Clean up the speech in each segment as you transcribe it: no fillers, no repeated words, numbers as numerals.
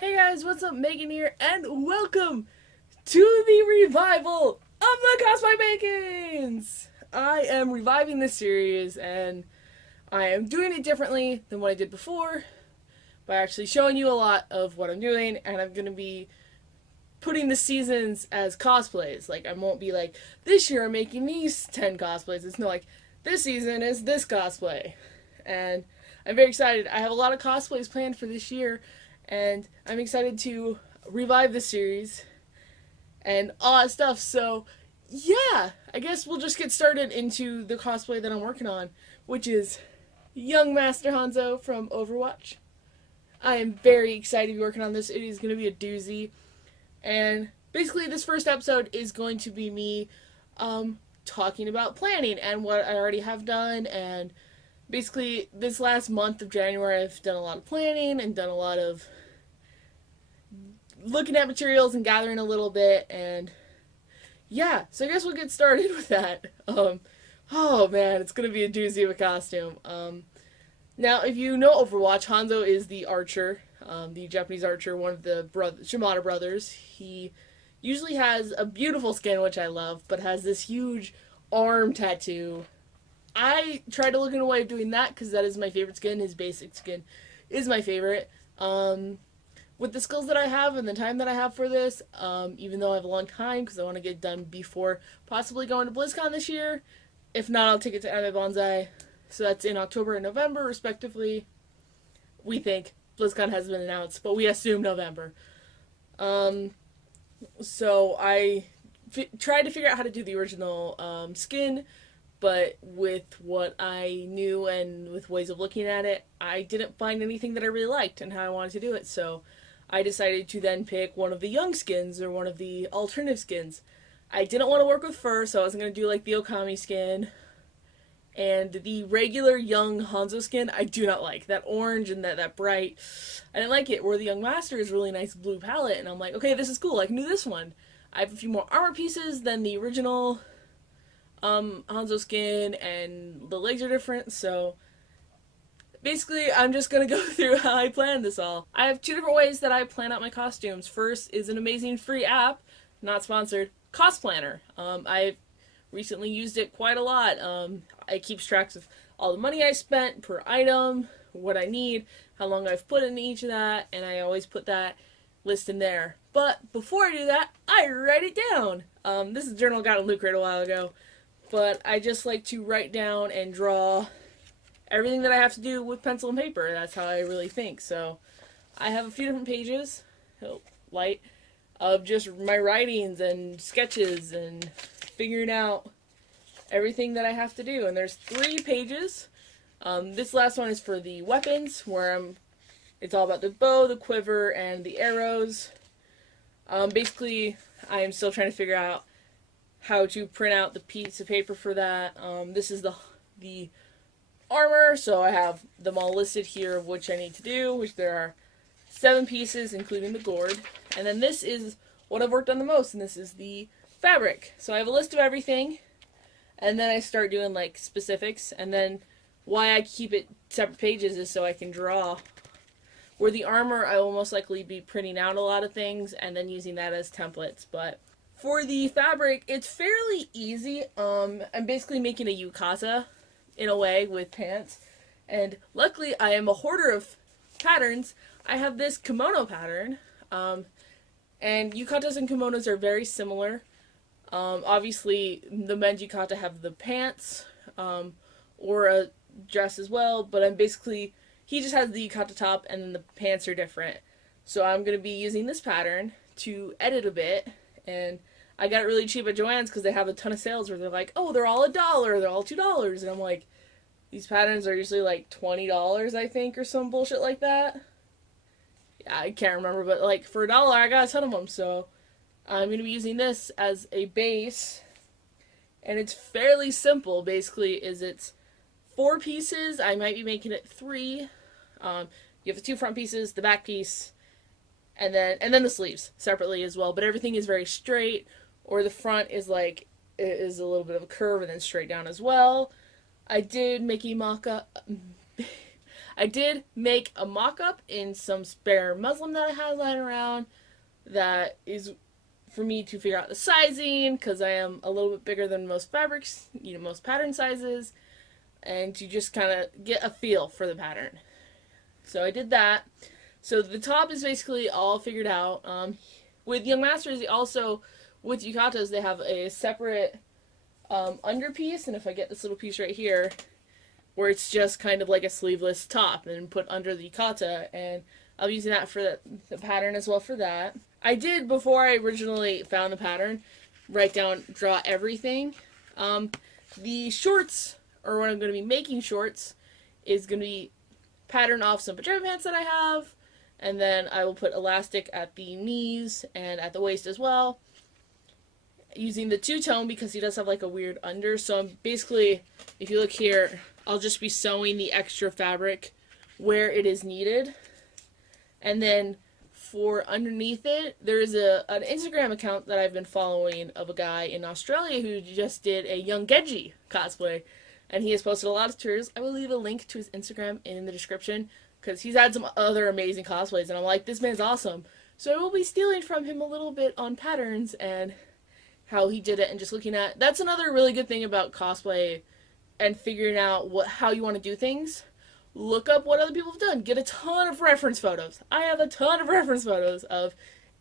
Hey guys, what's up? Megan here, and welcome to the revival of the Cosplay Makins! I am reviving this series, and I am doing it differently than what I did before by actually showing you a lot of what I'm doing, and I'm going to be putting the seasons as cosplays. Like, I won't be like, this year I'm making these 10 cosplays. It's not like, this season is this cosplay. And I'm very excited. I have a lot of cosplays planned for this year, and I'm excited to revive the series and all that stuff. So, yeah, I guess we'll just get started into the cosplay that I'm working on, which is young Master Hanzo from Overwatch. I am very excited to be working on this. It is going to be a doozy. And basically, this first episode is going to be me talking about planning and what I already have done. And basically, this last month of January, I've done a lot of planning and done a lot of looking at materials and gathering a little bit. And yeah, so I guess we'll get started with that. Oh man, it's going to be a doozy of a costume. Now, if you know Overwatch, Hanzo is the archer, the Japanese archer, one of the Shimada brothers. He usually has a beautiful skin, which I love, but has this huge arm tattoo. I tried to look in a way of doing that because that is my favorite skin. His basic skin is my favorite. With the skills that I have and the time that I have for this, even though I have a long time because I want to get it done before possibly going to BlizzCon this year. If not, I'll take it to Anime Bonsai. So that's in October and November, respectively. We think BlizzCon hasn't been announced, but we assume November. So I tried to figure out how to do the original skin, but with what I knew and with ways of looking at it, I didn't find anything that I really liked and how I wanted to do it. So I decided to then pick one of the young skins or one of the alternative skins. I didn't want to work with fur, so I wasn't going to do like the Okami skin. And the regular young Hanzo skin, I do not like. That orange and that bright, I didn't like it. Where the young master is really nice blue palette, and I'm like, okay, this is cool. I can do this one. I have a few more armor pieces than the original Hanzo skin, and the legs are different, so basically I'm just going to go through how I planned this all. I have two different ways that I plan out my costumes. First is an amazing free app, not sponsored, Cost Planner. I've recently used it quite a lot. It keeps tracks of all the money I spent per item, what I need, how long I've put in each of that, and I always put that list in there. But before I do that, I write it down. This is a journal I got in Loot Crate a while ago, but I just like to write down and draw everything that I have to do with pencil and paper. That's how I really think. So I have a few different pages, light, of just my writings and sketches and figuring out everything that I have to do. And there's 3 pages. This last one is for the weapons, where it's all about the bow, the quiver, and the arrows. Basically, I am still trying to figure out how to print out the piece of paper for that. This is the armor, so I have them all listed here of which I need to do, which there are 7 pieces, including the gourd. And then this is what I've worked on the most, and this is the fabric. So I have a list of everything, and then I start doing like specifics, and then why I keep it separate pages is so I can draw. Where the armor, I will most likely be printing out a lot of things and then using that as templates. But for the fabric, it's fairly easy. I'm basically making a yukata in a way with pants, and luckily I am a hoarder of patterns. I have this kimono pattern, and yukatas and kimonos are very similar. Obviously, the men's yukata have the pants, or a dress as well, but he just has the yukata top, and then the pants are different. So I'm going to be using this pattern to edit a bit, and I got it really cheap at Joann's because they have a ton of sales where they're like, oh, they're all $1, they're all $2, and I'm like, these patterns are usually like $20, I think, or some bullshit like that. Yeah, I can't remember, but like for $1, I got a ton of them, so I'm going to be using this as a base, and it's fairly simple. Basically, it's 4 pieces. I might be making it 3. You have the 2 front pieces, the back piece, and then the sleeves separately as well. But everything is very straight, or the front is like it is a little bit of a curve and then straight down as well. I did make a mock-up. I did make a mock-up in some spare muslin that I had lying around that is for me to figure out the sizing, because I am a little bit bigger than most fabrics, most pattern sizes, and to just kind of get a feel for the pattern. So I did that. So the top is basically all figured out. With Young Masters, also, with yukatas, they have a separate underpiece, and if I get this little piece right here, where it's just kind of like a sleeveless top and put under the yukata, and I'll be using that for the pattern as well for that. I did, before I originally found the pattern, draw everything. The shorts, or when I'm going to be making shorts, is going to be patterned off some pajama pants that I have, and then I will put elastic at the knees and at the waist as well, using the two-tone because he does have like a weird under. So I'm basically, if you look here, I'll just be sewing the extra fabric where it is needed. And then for underneath it, there's an Instagram account that I've been following of a guy in Australia who just did a Young Genji cosplay, and he has posted a lot of tutorials. I will leave a link to his Instagram in the description, because he's had some other amazing cosplays, and I'm like, this man's awesome. So I will be stealing from him a little bit on patterns and how he did it, and just looking at... That's another really good thing about cosplay and figuring out how you want to do things. Look up what other people have done. Get a ton of reference photos. I have a ton of reference photos of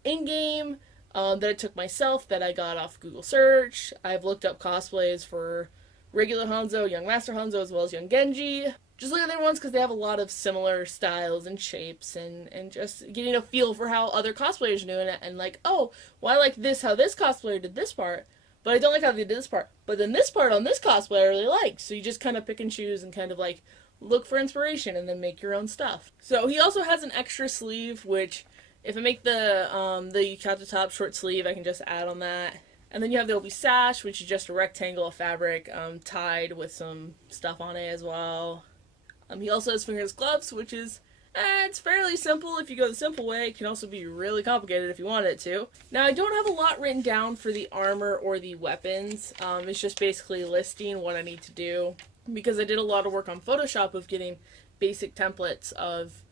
in-game that I took myself that I got off Google search. I've looked up cosplays for regular Hanzo, Young Master Hanzo, as well as Young Genji. Just look at their ones because they have a lot of similar styles and shapes, and just getting a feel for how other cosplayers are doing it, and like, oh, well, I like this, how this cosplayer did this part, but I don't like how they did this part. But then this part on this cosplay I really like. So you just kind of pick and choose and kind of like look for inspiration and then make your own stuff. So he also has an extra sleeve, which if I make the yukata top short sleeve, I can just add on that. And then you have the obi sash, which is just a rectangle of fabric tied with some stuff on it as well. He also has fingerless gloves, which is, it's fairly simple if you go the simple way. It can also be really complicated if you want it to. Now, I don't have a lot written down for the armor or the weapons. It's just basically listing what I need to do, because I did a lot of work on Photoshop of getting basic templates of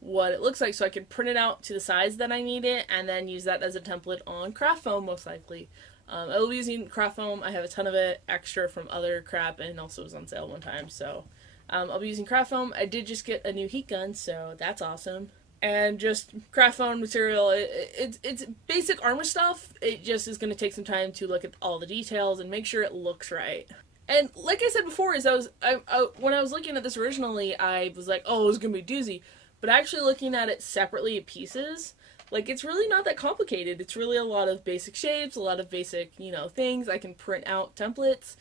what it looks like, so I could print it out to the size that I need it, and then use that as a template on craft foam, most likely. I will be using craft foam. I have a ton of it extra from other crap, and also was on sale one time, so I'll be using craft foam. I did just get a new heat gun, so that's awesome. And just craft foam material, it's basic armor stuff. It just is going to take some time to look at all the details and make sure it looks right. And like I said before, when I was looking at this originally, I was like, oh, it's going to be a doozy. But actually looking at it separately in pieces, like, it's really not that complicated. It's really a lot of basic shapes, a lot of basic, things. I can print out templates.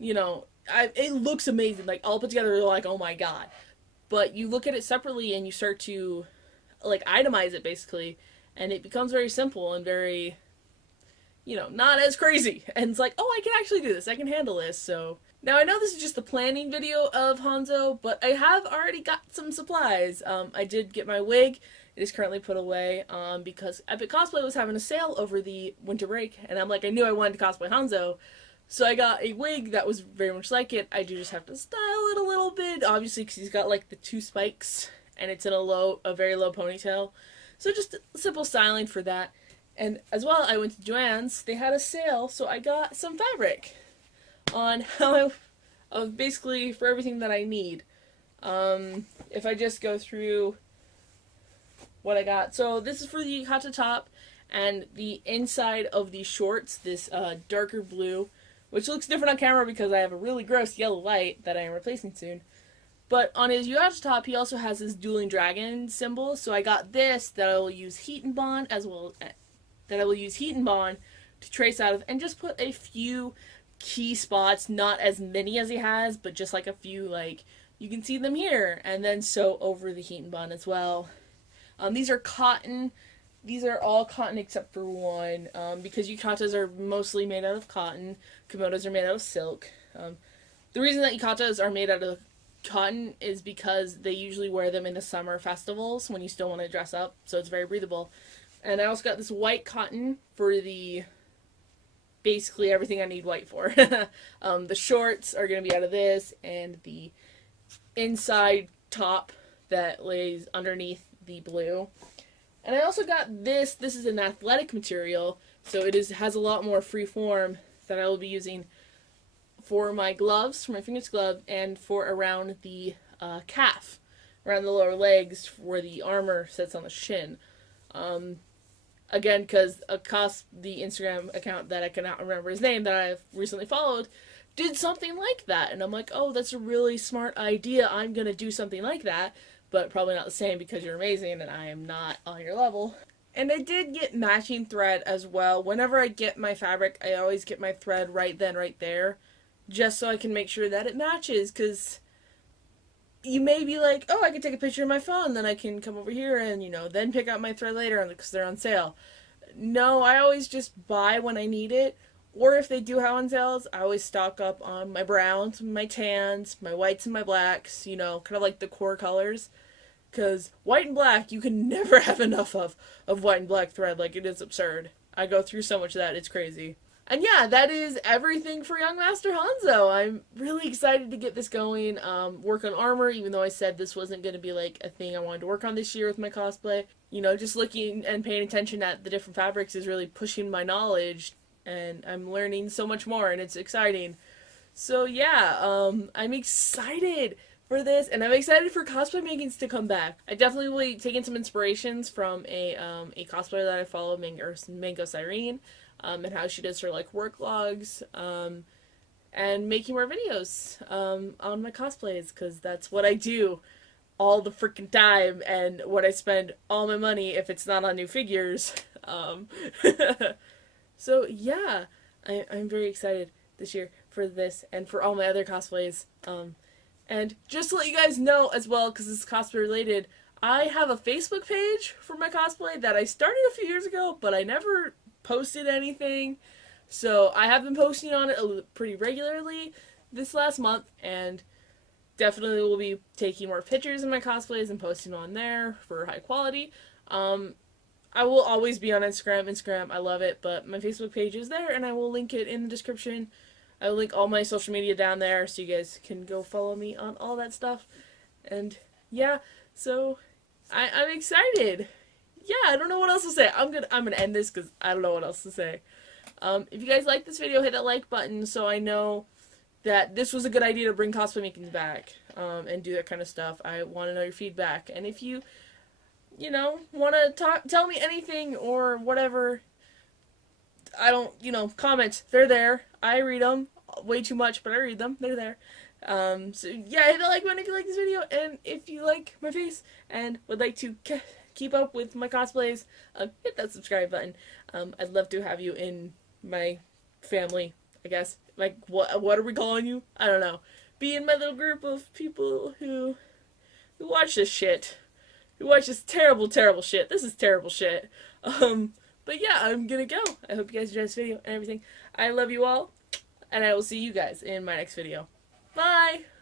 It looks amazing. Like, all put together, you're like, oh my god. But you look at it separately and you start to, like, itemize it, basically. And it becomes very simple and very, not as crazy. And it's like, oh, I can actually do this. I can handle this. So now I know this is just the planning video of Hanzo, but I have already got some supplies. I did get my wig. It is currently put away because Epic Cosplay was having a sale over the winter break. And I'm like, I knew I wanted to cosplay Hanzo. So I got a wig that was very much like it. I do just have to style it a little bit, obviously, because he's got like the 2 spikes and it's in a very low ponytail. So just simple styling for that. And as well, I went to Joann's. They had a sale, so I got some fabric on basically for everything that I need. If I just go through what I got. So this is for the yukata top, and the inside of the shorts, this darker blue, which looks different on camera because I have a really gross yellow light that I am replacing soon. But on his yukata top, he also has this dueling dragon symbol. So I got this that I will use heat and bond to trace out of, and just put a few key spots, not as many as he has, but just like a few, like, you can see them here, and then sew over the heat and bond as well. These are cotton. These are all cotton except for one, because yukatas are mostly made out of cotton. Kimonos are made out of silk. The reason that yukatas are made out of cotton is because they usually wear them in the summer festivals when you still want to dress up, so it's very breathable. And I also got this white cotton for basically everything I need white for. The shorts are going to be out of this, and the inside top that lays underneath the blue. And I also got this. This is an athletic material, so has a lot more free form that I will be using for my gloves, for my finger's glove, and for around the calf, around the lower legs, where the armor sits on the shin. Again, because the Instagram account that I cannot remember his name that I've recently followed did something like that, and I'm like, oh, that's a really smart idea. I'm gonna do something like that, but probably not the same because you're amazing and I am not on your level. And I did get matching thread as well. Whenever I get my fabric, I always get my thread right then, right there, just so I can make sure that it matches, because you may be like, oh, I can take a picture of my phone, then I can come over here and, then pick out my thread later because they're on sale. No, I always just buy when I need it, or if they do have on sales, I always stock up on my browns, my tans, my whites and my blacks, kind of like the core colors. Because white and black, you can never have enough of white and black thread. Like, it is absurd. I go through so much of that, it's crazy. And yeah, that is everything for Young Master Hanzo. I'm really excited to get this going. Work on armor, even though I said this wasn't going to be like a thing I wanted to work on this year with my cosplay. Just looking and paying attention at the different fabrics is really pushing my knowledge. And I'm learning so much more, and it's exciting. So yeah, I'm excited for this, and I'm excited for Cosplay Makins to come back. I definitely will be taking some inspirations from a cosplayer that I follow, Mango Cyrene, and how she does her work logs, and making more videos on my cosplays, because that's what I do all the freaking time, and what I spend all my money if it's not on new figures. So yeah, I'm very excited this year for this and for all my other cosplays. And just to let you guys know as well, because this is cosplay related, I have a Facebook page for my cosplay that I started a few years ago, but I never posted anything. So I have been posting on it pretty regularly this last month, and definitely will be taking more pictures of my cosplays and posting on there for high quality. I will always be on Instagram, I love it, but my Facebook page is there, and I will link it in the description. I will link all my social media down there, so you guys can go follow me on all that stuff. And yeah, so I'm excited. Yeah, I don't know what else to say. I'm gonna end this because I don't know what else to say. If you guys like this video, hit that like button so I know that this was a good idea to bring Cosplay Makin back, and do that kind of stuff. I want to know your feedback, and if you want to tell me anything or whatever, I don't, comments, they're there. I read them way too much, but I read them. They're there. So yeah, hit the like button if you like this video, and if you like my face and would like to keep up with my cosplays, hit that subscribe button. I'd love to have you in my family, I guess. What are we calling you? I don't know. Be in my little group of people who watch this shit. Who watch this terrible, terrible shit. This is terrible shit. But yeah, I'm gonna go. I hope you guys enjoyed this video and everything. I love you all, and I will see you guys in my next video. Bye!